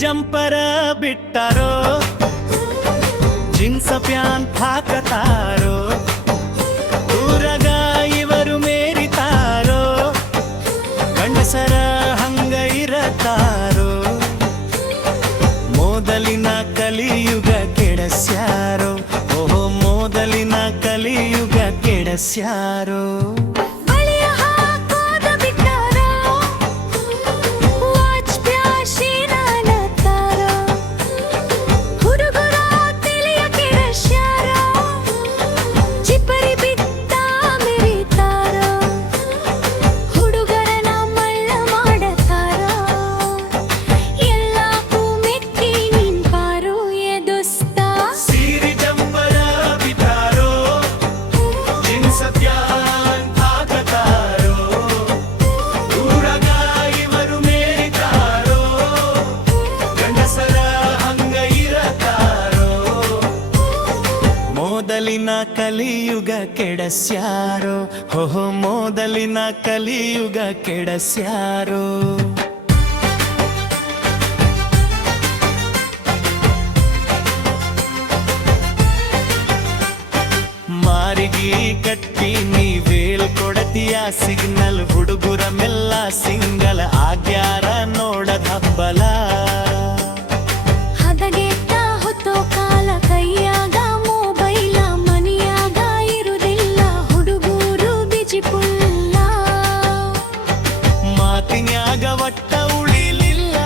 ಜಂಪರ ಬಿಟ್ಟಾರೋ, jeans pant ಹಾಕತಾರೋ, ಊರಗ ಇವರು ಮೇರಿತಾರೋ, ಗಂಡಸರ ಹಂಗ ಇರತಾರೋ. ಮೊದಲಿನ ಕಲಿಯುಗ ಕೆಡಸ್ಯಾರೋ, ಓಹೋ ಮೊದಲಿನ ಕಲಿಯುಗ ಕೆಡಸ್ಯಾರೋ. ಮೊದಲಿನ ಕಲಿಯುಗ ಕೆಡಸ್ಯಾರೋ, ಓಹೋ ಮೊದಲಿನ ಕಲಿಯುಗ ಕೆಡಸ್ಯಾರೋ. ಮಾರಿಗಿ ಕಟ್ಟಿ ನೀವೇಲ್ ಕೊಡತಿಯ ಸಿಗ್ನಲ್, ಹುಡುಗುರ ಮೆಲ್ಲ ಸಿಂಗಲ್ ಆಗ್ಯಾರ ನೋಡದ ಹಬ್ಬಲ. ಮಾತಿನ್ಯಾಗ ಒಟ್ಟ ಉಳಿಲಿಲ್ಲ,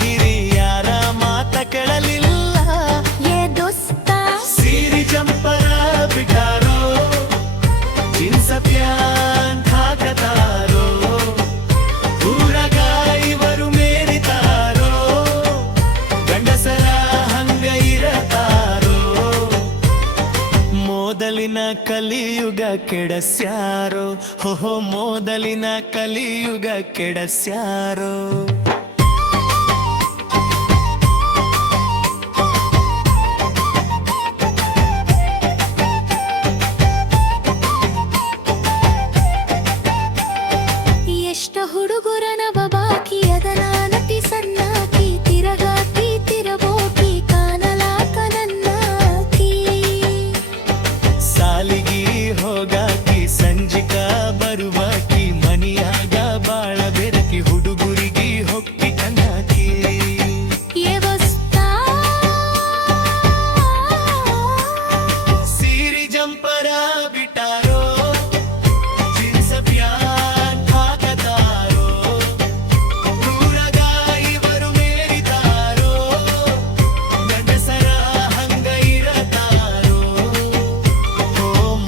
ಹಿರಿಯಾರ ಮಾತ ಕೆಳಲಿಲ್ಲ. ಏ ದೋಸ್ತ ಸೀರಿ ಜಂಪರ ಬಿಟ್ಟಾರೋ, ಜೀನ್ಸ ಪ್ಯಾಂಟ್ ಹಾಕತಾರೋ, ಊರಗ ಇವರು ಮೇರಿತಾರೋ, ಗಂಡಸರ ಹಂಗ ಇರತಾರೋ. ಮೊದಲಿನ ಕಲಿಯುಗ ಕೆಡಸ್ಯಾರೋ, ಓಹೋ ಮೊದಲಿನ ಕಲಿಯುಗ ಕೆಡಸ್ಯಾರೋ. ಎಷ್ಟ ಹುಡುಗುರನ ಬಾಕಿ ಅದನ ನಟಿ ಸಣ್ಣಾಕಿ, ತಿರಗಾಕಿ ತಿರಬೋಕಿ ಕಾನಲಾಕ ನನ್ನಾಕಿ. ಸಾಲಿಗಿ ಹೋಗಾಕಿ ಸಂಜಿಕ ಬರುವಾಕಿ, ಮನಿಯಾಗ ಬಾಳ ಬೆರಕಿ ಹುಡುಗುರಿಗಿ ಹೊಕ್ಕಿ ಕಣ್ಣಾಕಿ. ಏ ದೋಸ್ತ ಸೀರಿ ಜಂಪರ ಬಿಟ್ಟಾರೋ, ಜೀನ್ಸ ಪ್ಯಾಂಟ್ ಹಾಕತಾರೋ, ಊರಗ ಇವರು ಮೇರಿತಾರೋ, ಗಂಡಸರ ಹಂಗ ಇರತಾರೋ.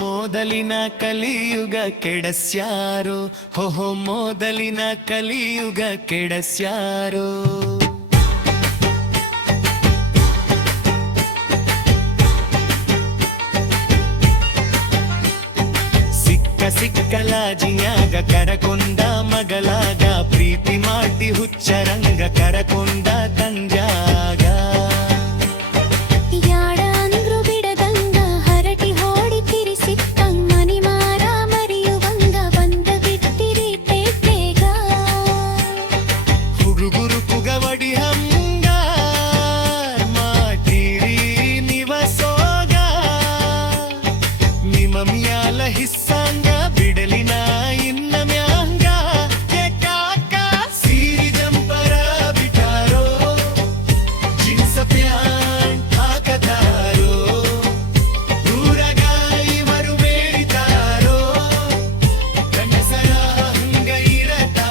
ಮೊದಲಿನ ಕಲಿಯುಗ ಕೆಡಸ್ಯಾರೋ, ಓಹೋ ಮೊದಲಿನ ಕಲಿಯುಗ ಕೆಡಸ್ಯಾರೋ. ಸಿಕ್ಕಲಾಜಿಯಾಗ ಕರಕೊಂಡ ಮಗಲಾಗ, ಪ್ರೀತಿ ಮಾಡಿ ಹುಚ್ಚರಂಗ ಕರಕೊಂಡ ತಂಜಾ